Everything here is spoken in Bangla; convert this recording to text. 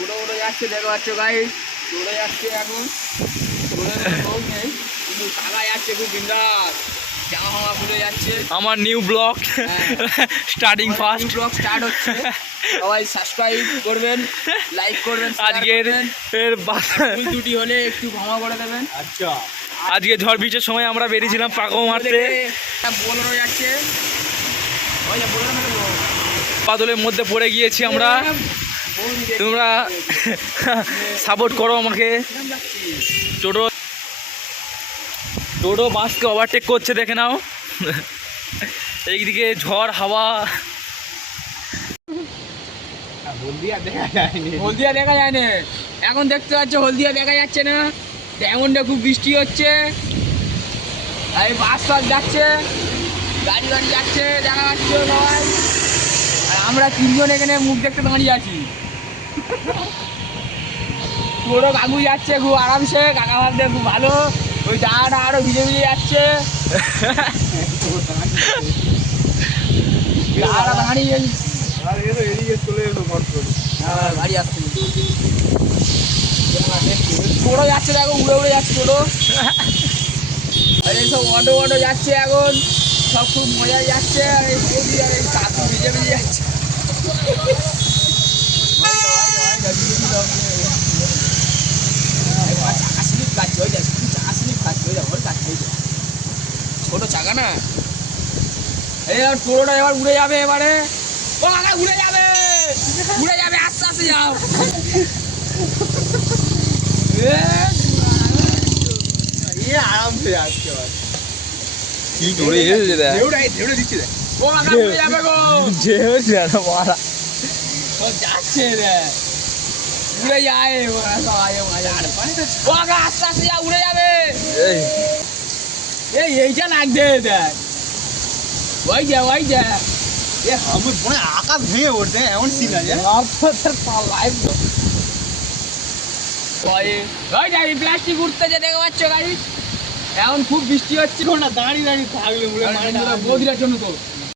টোটো উড়ে যাচ্ছে, দেখতে পাচ্ছ গাইস, উড়ে যাচ্ছে এখন। লোক নেই কিন্তু টাকা যাচ্ছে খুব বিন্দাস, জামা হামা খুলে যাচ্ছে। আমার new blog starting first blog start হচ্ছে। সবাই সাবস্ক্রাইব করবেন, লাইক করবেন, আজকের এর ভুল ত্রুটি হলে একটু ক্ষমা করে দেবেন। আচ্ছা, আজকে ঝড় বৃষ্টির সময় আমরা বেরিয়েছিলাম পাকাও মারতে। বোলেরো যাচ্ছে, ওই যে বোলেরো মেরে বউ। বাদলের মধ্যে পড়ে গিয়েছি আমরা। তোমরা সাপোর্ট করো আমাকে। টোটো টোটো বাসকে ওভারটেক করছে, দেখে নাও। এইদিকে ঝড় হাওয়া। হলদিয়া দেখা যায়নি। হলদিয়া দেখা যায় না এখন, দেখতে পাচ্ছ হলদিয়া দেখা যাচ্ছে না। ডায়মন্ডে খুব বৃষ্টি হচ্ছে, এই বাস ফাস যাচ্ছে, গাড়ি গাড়ি যাচ্ছে, দেখা যাচ্ছে সবাই। আর আমরা তিনজন এখানে মুখ দেখতে দাঁড়িয়ে আছি। পুরো কাকু যাচ্ছে খুব আরামসে, কাকা ভাবতে খুব ভালো। ওই জায়গাটা আরো ভিজে ভিজে যাচ্ছে। জায়গাটা দাঁড়িয়ে আর এলো এদিকে চলে এলো ঘর করে। গাড়ি আসছে, টোটো যাচ্ছে, দেখো উড়ে উড়ে যাচ্ছে টোটো। আর এইসব অটো অটো যাচ্ছে এখন, সব খুব মজায় যাচ্ছে। আর এই সবজি আর এই কাকু ভিজে ভিজে যাচ্ছে। চাকা স্লিপ কাটছে, ওই দেখ চাকা স্লিপ কাটছে, ওই দেখ ওর কাটছে, ওই দেখ ছোটো চাকা না। এই আর টোটোটা এবার উড়ে যাবে এবারে। ও কাকা উড়ে যাবে, উড়ে যাবে, আস্তে আস্তে যাও। আরামসে আসছে ভাই। কি করে এসেছে দেখ, ঢেউড়ে দিচ্ছে দেখ। ও কাকা উড়ে যাবে গো, ও যাচ্ছে রে, উড়ে যায় ওরা সবাই মজা। ও কাকা আস্তে আস্তে যা, উড়ে যাবে। এইটা লাগছে দেখ, ওই যে ওই যে এ আমি মনে হয় আকাশ ভেঙে পড়ছে, এমন সিন আছে। প্লাস্টিক উঠতেছে, দেখতে পাচ্ছ গাড়ি। এখন খুব বৃষ্টি হচ্ছে, না দাঁড়িয়ে দাঁড়িয়ে থাকলে উড়ে মারে না। বৌদিরার জন্য তো